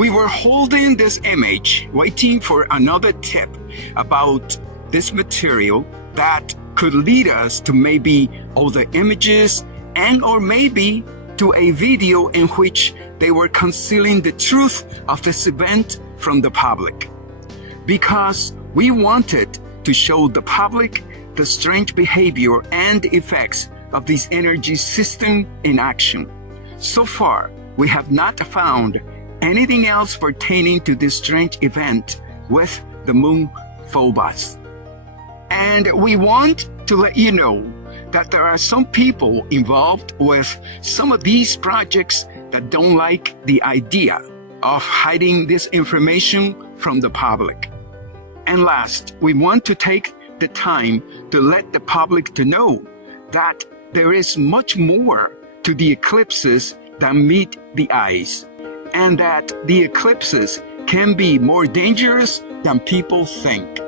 We were holding this image, waiting for another tip about this material that could lead us to maybe other images and or maybe to a video in which they were concealing the truth of this event from the public. Because we wanted to show the public the strange behavior and effects of this energy system in action. So far, we have not found anything else pertaining to this strange event with the moon Phobos. And we want to let you know that there are some people involved with some of these projects that don't like the idea of hiding this information from the public. And last, we want to take the time to let the public to know that there is much more to the eclipses than meet the eyes, and that the eclipses can be more dangerous than people think.